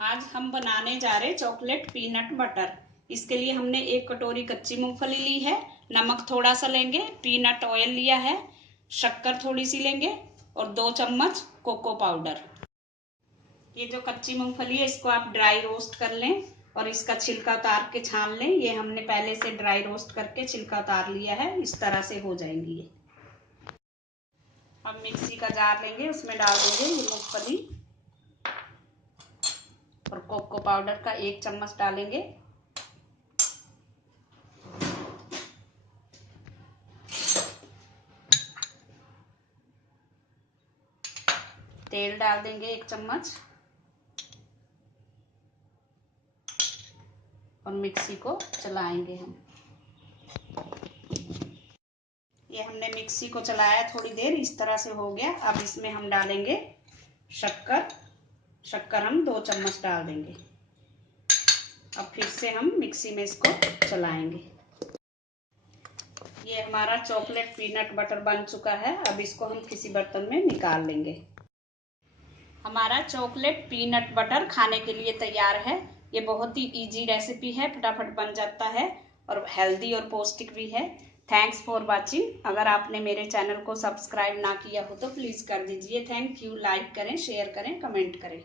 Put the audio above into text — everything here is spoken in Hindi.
आज हम बनाने जा रहे चॉकलेट पीनट बटर। इसके लिए हमने 1 कटोरी कच्ची मूंगफली ली है, नमक थोड़ा सा लेंगे, पीनट ऑयल लिया है, शक्कर थोड़ी सी लेंगे और 2 चम्मच कोको पाउडर। ये जो कच्ची मूंगफली है इसको आप ड्राई रोस्ट कर लें और इसका छिलका उतार के छान लें। ये हमने पहले से ड्राई रोस्ट करके छिलका उतार लिया है, इस तरह से हो जाएंगी ये। अब मिक्सी का जार लेंगे, उसमें डाल देंगे ये मूंगफली और कोको पाउडर का 1 चम्मच डालेंगे। तेल डाल देंगे 1 चम्मच और मिक्सी को चलाएंगे हम। ये हमने मिक्सी को चलाया थोड़ी देर, इस तरह से हो गया। अब इसमें हम डालेंगे शक्कर हम 2 चम्मच डाल देंगे। अब फिर से हम मिक्सी में इसको चलाएंगे। ये हमारा चॉकलेट पीनट बटर बन चुका है। अब इसको हम किसी बर्तन में निकाल लेंगे। हमारा चॉकलेट पीनट बटर खाने के लिए तैयार है। ये बहुत ही इजी रेसिपी है, फटाफट बन जाता है और हेल्दी और पौष्टिक भी है। Thanks for watching. अगर आपने मेरे चैनल को सब्सक्राइब ना किया हो तो प्लीज कर दीजिए। Thank you. लाइक करें, शेयर करें, कमेंट करें।